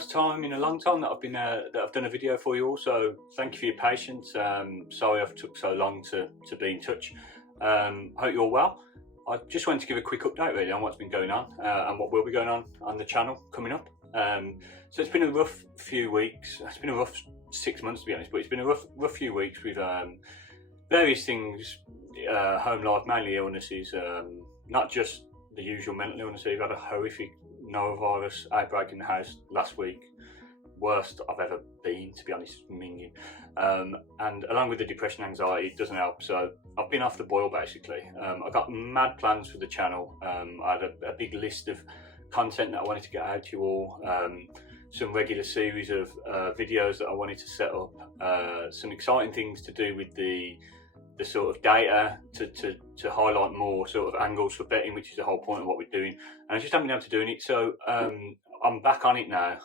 first time in a long time that I've done a video for you all. So thank you for your patience. Sorry I've took so long to be in touch. Hope you're all well. I just wanted to give a quick update really on what's been going on and what will be going on the channel coming up. So it's been a rough few weeks. It's been a rough 6 months to be honest, but it's been a rough few weeks with various things, home life, mainly illnesses, not just the usual mental illness. We've had a horrific norovirus outbreak in the house last week, worst I've ever been, to be honest, minging. And along with the depression, anxiety, it doesn't help. So I've been off the boil basically. I got mad plans for the channel. I had a big list of content that I wanted to get out to you all. Some regular series of videos that I wanted to set up. Some exciting things to do with the sort of data to highlight more sort of angles for betting, which is the whole point of what we're doing. And I just haven't been able to do it. So I'm back on it now.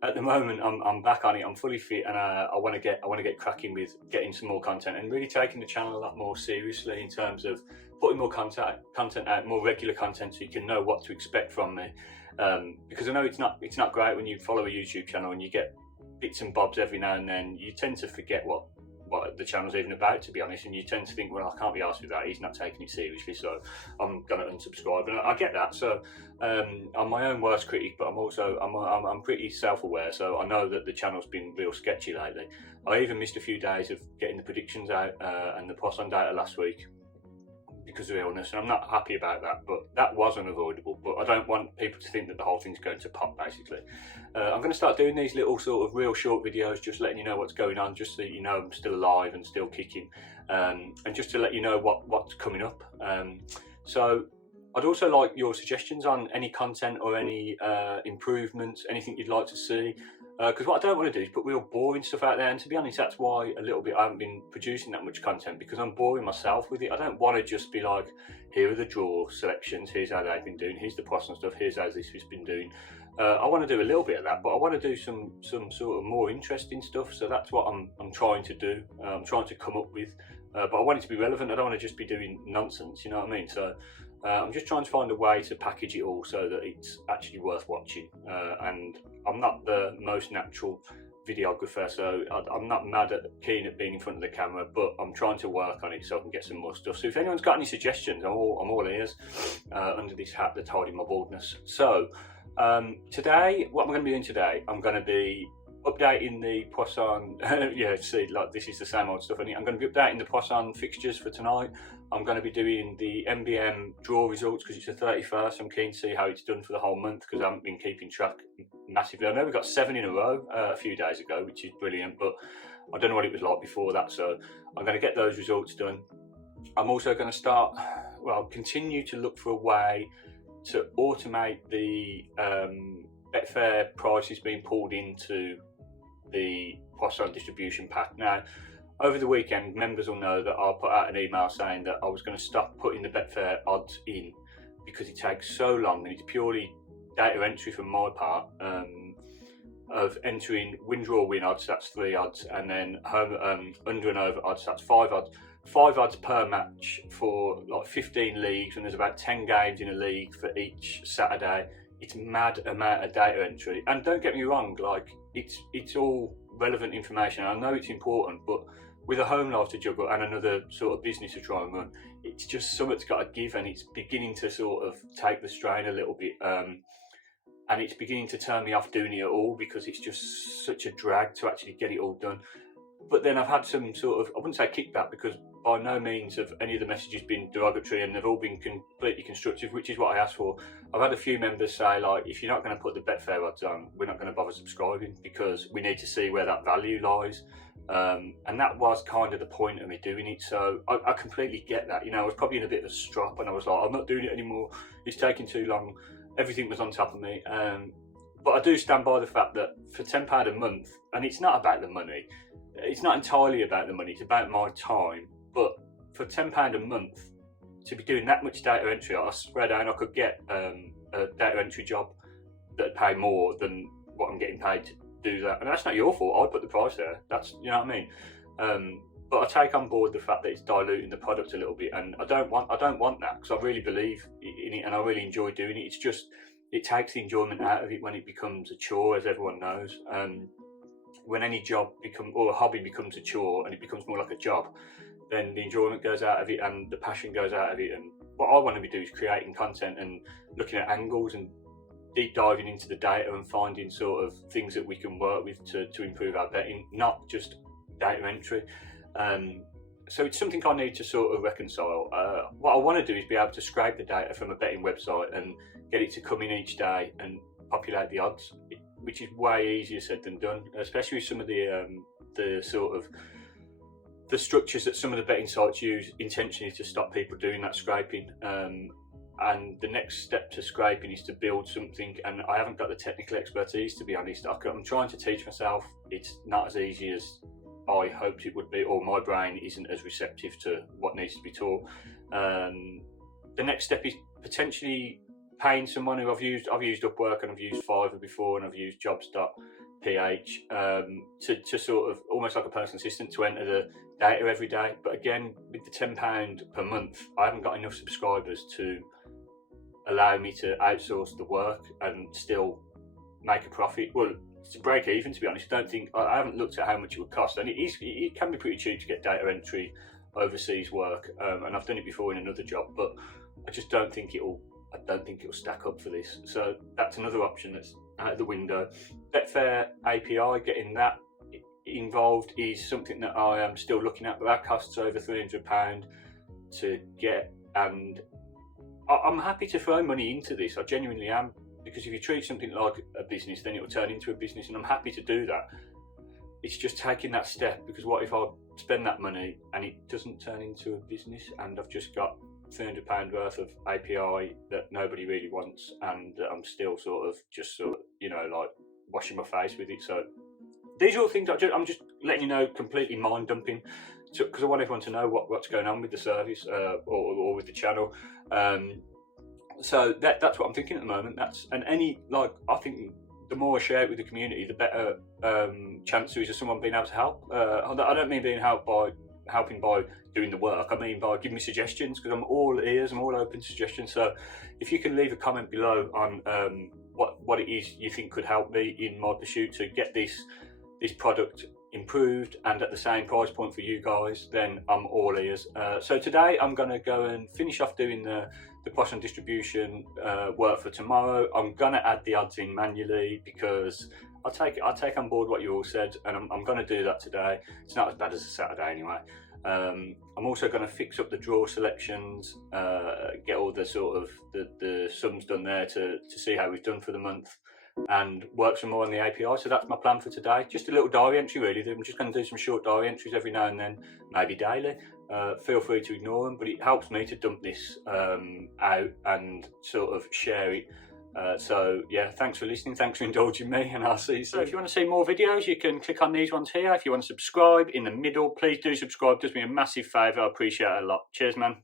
At the moment, I'm back on it. I'm fully fit, and I want to get cracking with getting some more content and really taking the channel a lot more seriously in terms of putting more content out, more regular content, so you can know what to expect from me. Because I know it's not great when you follow a YouTube channel and you get bits and bobs every now and then. You tend to forget what the channel's even about, to be honest, and you tend to think, well, I can't be asked with that, he's not taking it seriously, so I'm gonna unsubscribe. And I get that. So I'm my own worst critic, but I'm pretty self-aware, so I know that the channel's been real sketchy lately. I even missed a few days of getting the predictions out and the Poisson data last week because of illness, and I'm not happy about that, but that was unavoidable. But I don't want people to think that the whole thing's going to pop, basically. I'm going to start doing these little sort of real short videos, just letting you know what's going on, just so you know I'm still alive and still kicking, and just to let you know what's coming up. So I'd also like your suggestions on any content or any improvements, anything you'd like to see. Because what I don't want to do is put real boring stuff out there, and to be honest, that's why a little bit I haven't been producing that much content, because I'm boring myself with it. I don't want to just be like, here are the draw selections, here's how they've been doing, here's the Poisson stuff, here's how this has been doing. I want to do a little bit of that, but I want to do some sort of more interesting stuff. So that's what I'm trying to do. I'm trying to come up with, but I want it to be relevant. I don't want to just be doing nonsense, you know what I mean? So I'm just trying to find a way to package it all so that it's actually worth watching. And I'm not the most natural videographer, so I'm not keen at being in front of the camera, but I'm trying to work on it so I can get some more stuff. So if anyone's got any suggestions, I'm all ears under this hat that's hiding my baldness. So today, what I'm going to be doing today, I'm going to be updating the Poisson. Yeah, see, like this is the same old stuff. I'm going to be updating the Poisson fixtures for tonight. I'm going to be doing the MBM draw results because it's the 31st. I'm keen to see how it's done for the whole month because I haven't been keeping track massively. I know we got 7 in a row a few days ago, which is brilliant, but I don't know what it was like before that. So I'm going to get those results done. I'm also going to continue to look for a way to automate the Betfair prices being pulled into the Poisson distribution pack. Now, over the weekend, members will know that I'll put out an email saying that I was going to stop putting the Betfair odds in because it takes so long, and it's purely data entry from my part of entering win, draw, win odds, that's 3 odds, and then home under and over odds, that's 5 odds. 5 odds per match for like 15 leagues, and there's about 10 games in a league for each Saturday. It's mad amount of data entry, and don't get me wrong, like it's all relevant information. I know it's important, but with a home life to juggle and another sort of business to try and run, it's just something's got to give, and it's beginning to sort of take the strain a little bit, and it's beginning to turn me off doing it at all because it's just such a drag to actually get it all done. But then I've had some sort of, I wouldn't say kickback, because by no means have any of the messages been derogatory, and they've all been completely constructive, which is what I asked for. I've had a few members say, like, if you're not going to put the Betfair odds on, we're not going to bother subscribing because we need to see where that value lies. And that was kind of the point of me doing it. So I completely get that. You know, I was probably in a bit of a strop, and I was like, I'm not doing it anymore. It's taking too long. Everything was on top of me. But I do stand by the fact that for £10 a month, and it's not about the money. It's not entirely about the money, it's about my time. But for £10 a month, to be doing that much data entry, I swear down I could get a data entry job that'd pay more than what I'm getting paid to do that. And that's not your fault, I put the price there. That's, you know what I mean? But I take on board the fact that it's diluting the product a little bit, and I don't want that, because I really believe in it and I really enjoy doing it. It's just it takes the enjoyment out of it when it becomes a chore, as everyone knows. When any job or a hobby becomes a chore and it becomes more like a job, then the enjoyment goes out of it and the passion goes out of it. And what I want to be doing is creating content and looking at angles and deep diving into the data and finding sort of things that we can work with to improve our betting, not just data entry. So it's something I need to sort of reconcile. What I want to do is be able to scrape the data from a betting website and get it to come in each day and populate the odds, which is way easier said than done, especially with some of the sort of the structures that some of the betting sites use intentionally to stop people doing that scraping. And the next step to scraping is to build something, and I haven't got the technical expertise, to be honest. I'm trying to teach myself. It's not as easy as I hoped it would be, or my brain isn't as receptive to what needs to be taught. The next step is potentially paying someone who I've used Upwork, and I've used Fiverr before, and I've used jobs.ph to sort of almost like a personal assistant to enter the data every day. But again, with the £10 per month, I haven't got enough subscribers to allow me to outsource the work and still make a profit. Well, to break even, to be honest. I haven't looked at how much it would cost, and it can be pretty cheap to get data entry overseas work, and I've done it before in another job, but I just don't think it'll stack up for this. So that's another option that's out the window. Betfair API, getting that involved is something that I am still looking at, but that costs over £300 to get, and I'm happy to throw money into this. I genuinely am, because if you treat something like a business, then it will turn into a business, and I'm happy to do that. It's just taking that step, because what if I spend that money and it doesn't turn into a business, and I've just got £300 worth of API that nobody really wants, and I'm still sort of like washing my face with it. So these are all things I'm just letting you know, completely mind dumping, because I want everyone to know what's going on with the service or with the channel. So that's what I'm thinking at the moment. I think the more I share it with the community, the better chance there is of someone being able to help. I don't mean being helped by helping by doing the work. I mean by giving me suggestions, because I'm all ears. I'm all open to suggestions. So if you can leave a comment below on what it is you think could help me in my pursuit to get this product improved and at the same price point for you guys, then I'm all ears. So today I'm going to go and finish off doing the price on distribution work for tomorrow. I'm going to add the odds in manually, because I take on board what you all said, and I'm going to do that today. It's not as bad as a Saturday anyway. I'm also going to fix up the draw selections, get all the sort of the sums done there to see how we've done for the month, and work some more on the API. So that's my plan for today. Just a little diary entry really. I'm just going to do some short diary entries every now and then, maybe daily. Feel free to ignore them, but it helps me to dump this out and sort of share it. So yeah, thanks for listening, thanks for indulging me, and I'll see you soon. So if you want to see more videos, you can click on these ones here. If you want to subscribe in the middle, please do subscribe. It does me a massive favour. I appreciate it a lot. Cheers, man.